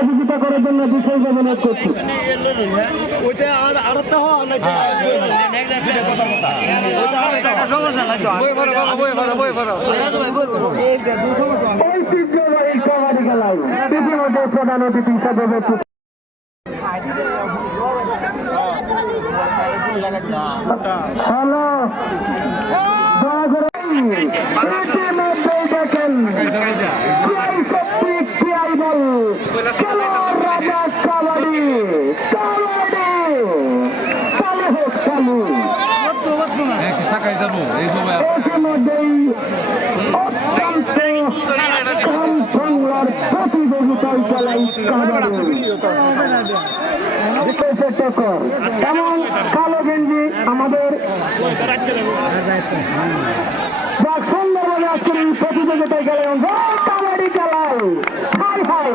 সহযোগিতা করার জন্য বিশেষ অনুরোধ করছি। ঐতিহ্যবাহী কাবাডি খেলায় ইতিমধ্যে প্রধান অতিথি হিসাবে হ্যালো দয়া করে ইতিমধ্যেই দেখেন ক্রিয়াই শক্তি ক্রিয়াই বল খেলোয়াড় রাজা কাবাডি কাবাডি কালে হোক কালু ইতিমধ্যেই অত্যন্ত কম বাংলার বিশেষের টক্কর এবং কালো গেঞ্জি আমাদের সুন্দরভাবে আজকের এই প্রতিযোগিতায় গেলেন কাবাডি হাই হাই হাই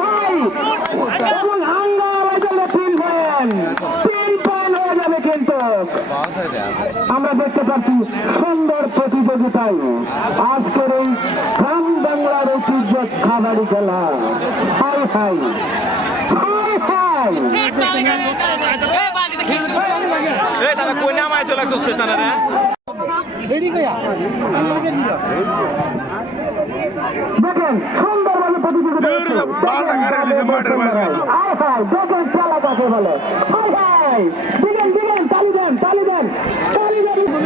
হাই হাঙ্গার জন্য তিন পয়েন্ট তিন পয়েন্ট হয়ে যাবে কিন্তু আমরা দেখতে পাচ্ছি সুন্দর প্রতিযোগিতায় আজকের এই গ্রাম বাংলার ঐতিহ্য কাবাডি খেলা হাই হাই দেখেন সুন্দরভাবে প্রতিযোগিতা দেখেন খেলা কাকে বলে হাই হাই দিলেন দিলেন তালি দেন তালি দেন তালি দেন দিয়েছে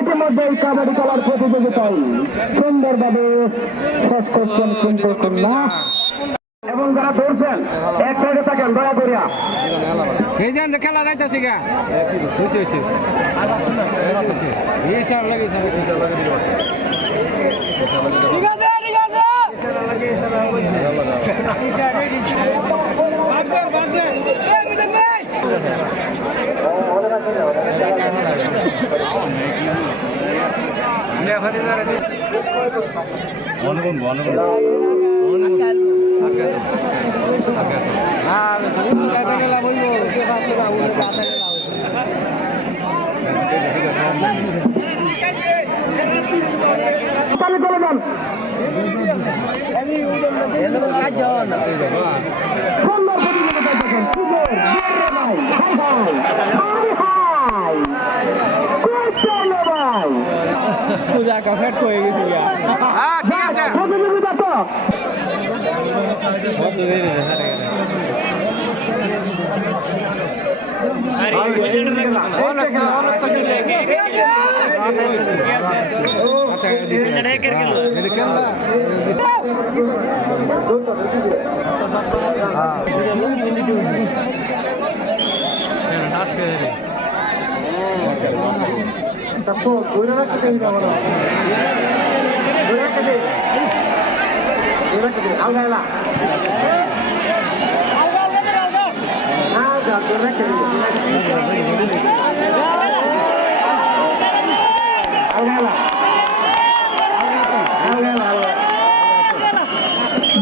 ইতিমধ্যে এই কাবাডি খেলার প্রতিযোগিতায় সুন্দরভাবে শেষ করছেন কিন্তু না। এবং যারা ধরছেন এক সাইডে থাকেন দয়া করিয়া। এই যে খেলা যাইতেছি গা। হয়েছে হয়েছে এই সার লাগে ঠিক আছে ঠিক আছে। অনুবন্ধু অনুবন্ধু আর কাছে গেলা বলব সে কাছে না ওই কাছে গেলা তাহলে সুন্দর ভাই পূজা কা হয়ে গেছে গা తక్కువ గురకదే గురకదే గురకదే అవునా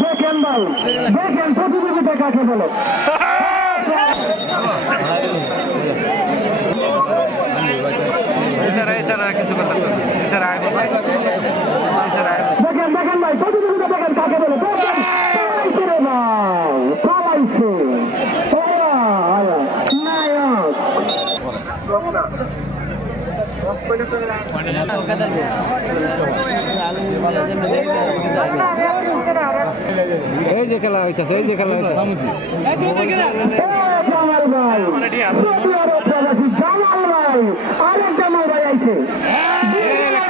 দেখেন বল দেখেন প্রতিযোগিতা কাকে বলো এছাড়া আয় এছাড়া আয় দেখেন। দেখেন ভাই প্রতিযোগিতা দেখেন কাকে বলে? এই যে খেলা হইতাছে এই যে খেলা হইতাছে। আইছে।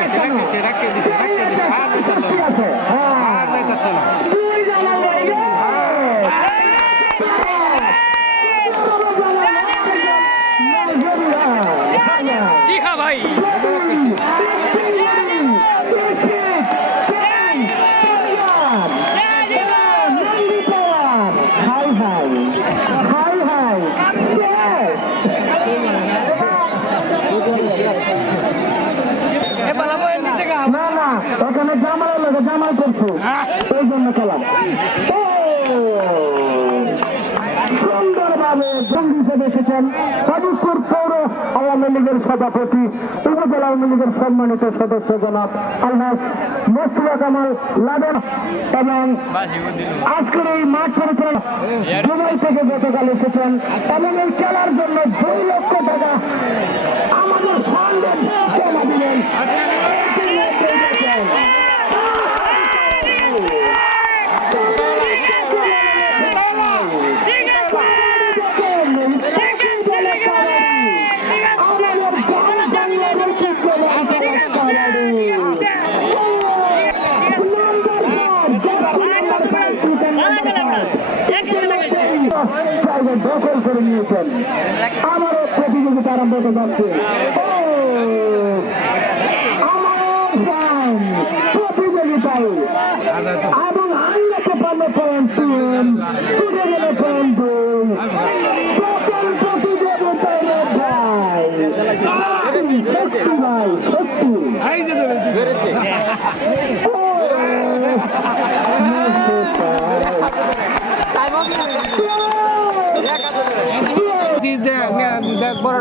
রাখছে রাখছে রাখছে দিছে রাখছে দিছে আর যাইতাছে ঠিক আছে হ্যাঁ আর যাইতাছে না দুই জামাল ভাই রে জি হ্যাঁ ভাই Thank you. কিছু এই জন্য খেলাম ও! সুন্দরভাবে জঙ্গি হিসেবে এসেছেন কাজীপুর পৌর আওয়ামী লীগের সভাপতি, উপজেলা আওয়ামী লীগের সম্মানিত সদস্য জনাব আল্লাহ মোস্তফা কামাল লাদেন এবং আজকের এই মাঠ পরিচালনা দুবাই থেকে গতকাল এসেছেন। এবং এই খেলার জন্য দুই লক্ষ টাকা আমাদের করে আমারও প্রতিযোগিতা আরম্ভ হতে যাচ্ছে। প্রতিযোগিতায়। এবং আইনকে পারলে পয়েন্ট পয়েন্ট দুই সকল প্রতিযোগিতায় ভাই সত্যি ভাই সত্যি ও!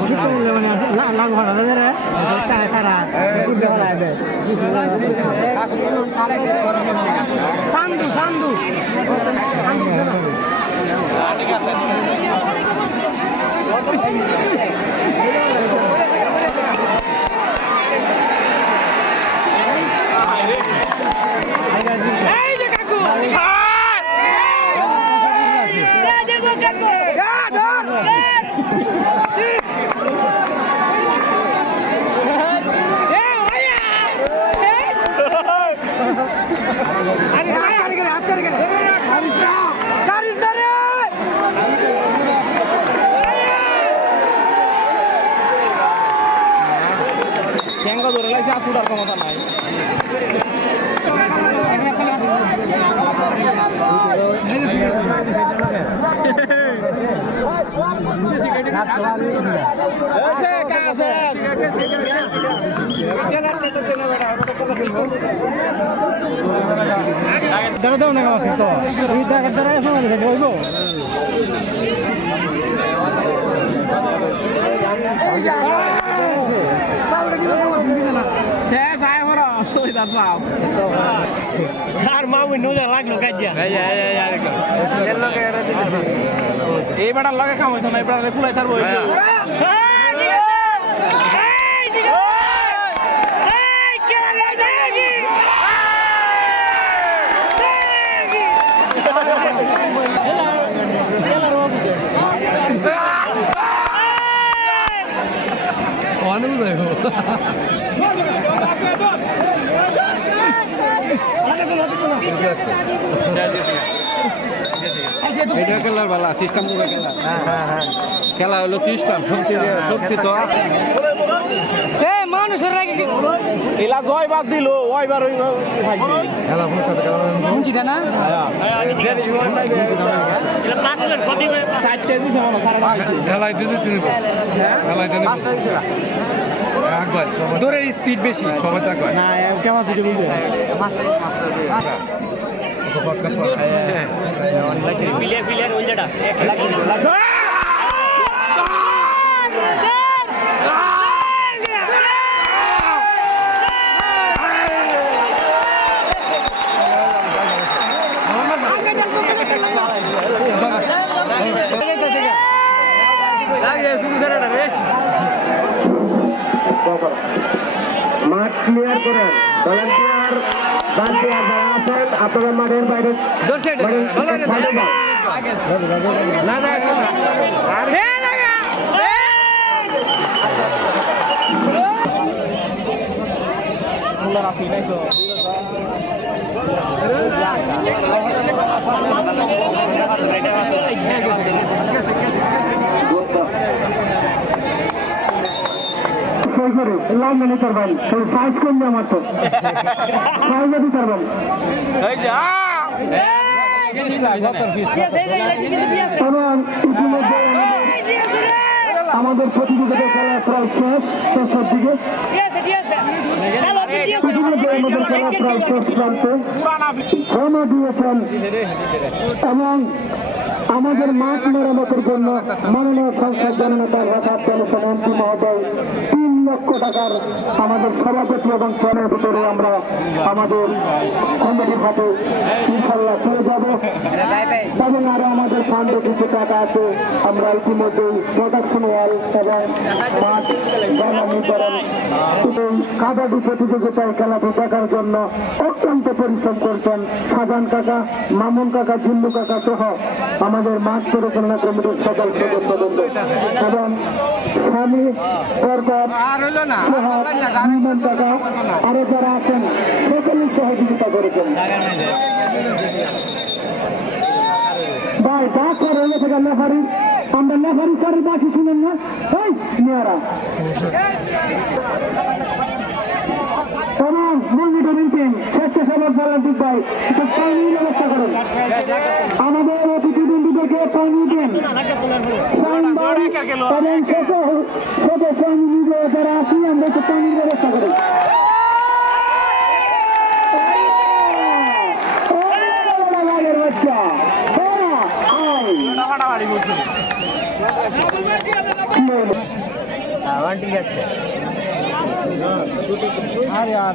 উঠছিল তো সান্দু সান্দু। ঠ্যাঙ্গা ধরে লাইছে আসুটার ক্ষমতা নাই। দাঁড়া দাও না আমার তো। এই জায়গা দ্বারা এখন বলব শেষ আয় হরা পাও আর মামু নুলে লাগল কাজিয়া এই বেটার লগে কাম হইতো না এই বেটার কুলাই থাকব দেখো। এটা খেলার ভালো সিস্টেম দিয়ে খেলা। খেলা হলো সিস্টেম শক্তি দিয়ে শক্তি তো মানুষের রাগে এলা জয় বাদ দিল ওই খেলা আপনার সাথে খেলা মুঞ্চিটা না? খেলায় দিতে তিনি খেলায় দিতে সবাই দৌড়ের স্পিড বেশি। সবাই থাকবে না ক্যাপাসিটি বুঝে তো শর্টকাট পাওয়া প্লেয়ার প্লেয়ার ওই যেটা এক লাখ আগে মাঠ ক্লিয়ার করেন। ভলান্টিয়ার ভলান্টিয়ার যারা আছেন আপনারা মাঠের বাইরে না এখন না। সেই করে লাইনে নিতে পারবেন সেই সাইজ করলে আমার তো। সাইজে দিতে পারবেন। আমাদের প্রতিযোগিতা খেলা প্রায় শেষ শেষের দিকে। দিয়েছেন। এবং আমাদের মাঠ মেরামতের জন্য মাননীয় সংসদ জননেতা ভাষা এমপি মহোদয় তিন লক্ষ টাকার আমাদের সভাপতি এবং চনের ভিতরে আমরা আমাদের কমিটির হাতে ইনশাল্লাহ পেয়ে যাব। এবং আরও আমাদের ফান্ডে কিছু টাকা আছে, আমরা ইতিমধ্যেই প্রোডাকশন ওয়াল এবং কাবাডি প্রতিযোগিতায় খেলাটি দেখার জন্য অত্যন্ত পরিশ্রম করছেন সাজান কাকা, মামুন কাকা, জিল্লু কাকা সহ আমাদের মাঠ পরিচালনা কমিটির সকল সদস্যবৃন্দ। এবং স্বামী আর হইল না। সোহাগ নিমন কাকা আরও যারা আছেন সকলেই সহযোগিতা করেছেন ভাই যা করে হয়ে থেকে লেফারি। আমরা লেফারি স্যারের বাসি শুনেন না? মেয়েরা। এবং মন্দিরের মিটিং স্বেচ্ছাসেবক ভলান্টিক ভাই একটু ব্যবস্থা করেন। আমাদের অতিথি বন্ধুদেরকে পানি দেন এবং ছোট ছোট সঙ্গী যারা আছি আমরা একটু পানির ব্যবস্থা করি বাচ্চা ঠিক আছে আরে আর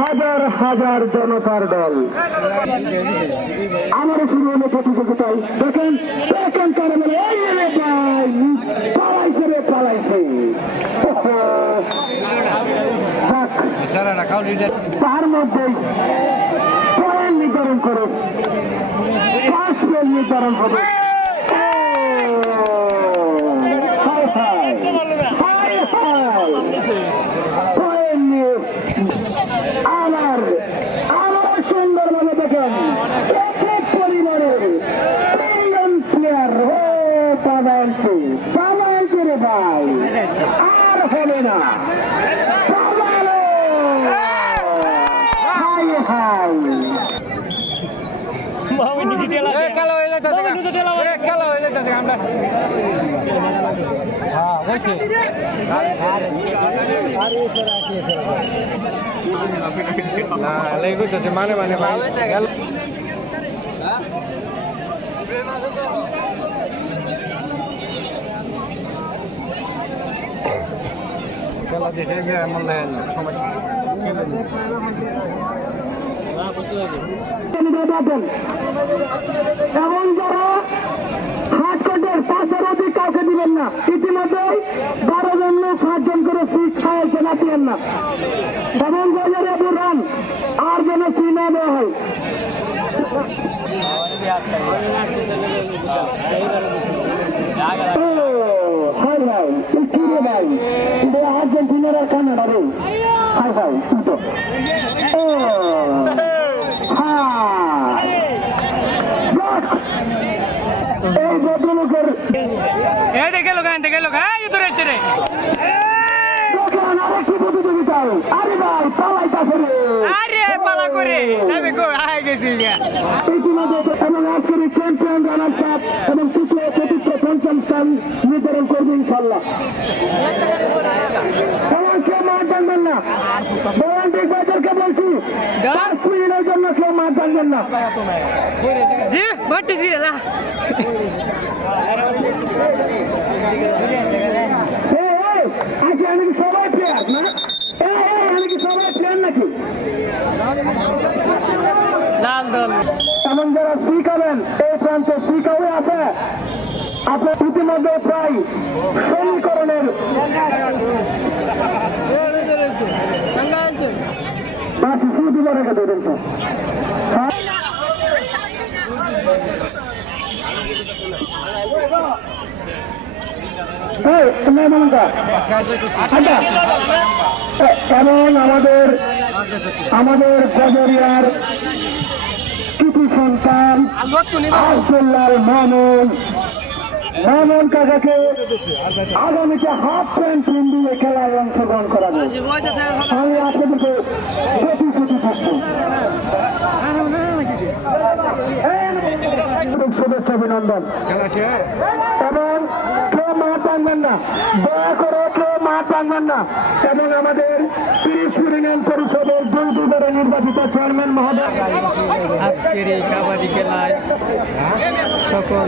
হাজার হাজার জনতার দল। আমার শুরু প্রতিযোগিতায় দেখেন দেখেন কারণ পালাইছে রে, পালাইছে। তার পয়েন্ট নির্ধারণ করো। পাঁচ নির্ধারণ হবে হাই হাই হাই হাই পয়েন্ট নিয়ে আমার আমার সুন্দরভাবে দেখেন এক এক পরিবারের তিনজন প্লেয়ার ও পাবাইছে পাবাইছে রে ভাই আর হবে না পাবালো হাই হাই যাইতেছে খেলা হয়ে যাইতেছে আমরা হ্যাঁ বসে। না মানে মানে খেলা দিছে এমন সমস্যা। নির্বাচন এমন যারা হাট কোর্টের পাঁচের অধিক কাউকে দিবেন না। ইতিমধ্যে বারো জন লোক সাতজন করে সিট নাচিয়েন না। এমন জায়গায় আপনি রান, আর যেন সি না দেওয়া হয়। হাই ভাই আর্জেন্টিনার আর কানাডা রে। হাই উল্টো ও হ্যাঁ এই ভদ্রলোকের গেল গা এটা গেল গা এই তো রেস্টে দেখেন আরেকটি প্রতিযোগিতায়? আরে ভাই পালাইতাছে রে আরে পালা করে যাবে কো আয় গেছি ইতিমধ্যে এবং আজকের চ্যাম্পিয়ন রানার সাপ এবং তৃতীয় চতুর্থ পঞ্চম স্থান নির্ধারণ করবে ইনশাল্লাহ এবং কেউ মাঠ জানবেন না মাঠ ভাঙবেন না সবাই প্লেয়ার না সবাই প্লেয়ার নাকি লাল দল এমন যারা শিখাবেন এই প্রান্তে শিখাবে আছে আপনার ইতিমধ্যে প্রায় সমীকরণের এ- এবং আমাদের আমাদের গজরিয়ার কৃতি সন্তান আব্দুল্লাহ মামুন মামুন কাকাকে আগামীতে হাফ প্যান্ট ফিল্ম দিয়ে খেলায় অংশগ্রহণ করাবে আমি আপনাদেরকে প্রতিশ্রুতি দিচ্ছি। শুভেচ্ছা অভিনন্দন। এবং মাঠ ভাঙবেন না। দয়া করে কেউ মাঠ ভাঙবেন না। এবং আমাদের তিরিশ ইউনিয়ন পরিষদের দুই দুবারে নির্বাচিত চেয়ারম্যান মহোদয়। আজকের এই কাবাডি খেলায় সকল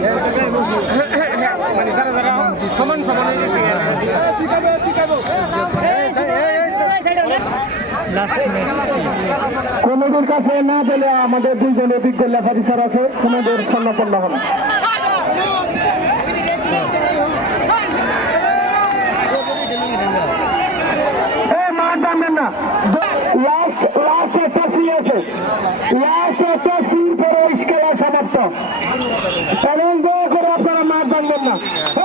সমান সমান কোনোদের কাছে না পেলে আমাদের দুইজন অভিজ্ঞ লেফারি স্যার আছে কোনোদের সন্ন্যাপন্ন হবে এই মাঠ ভাঙবেন না লাস্ট লাস্ট একটা সি আছে লাস্ট একটা সির পরে ওই খেলা সমাপ্ত এবং দয়া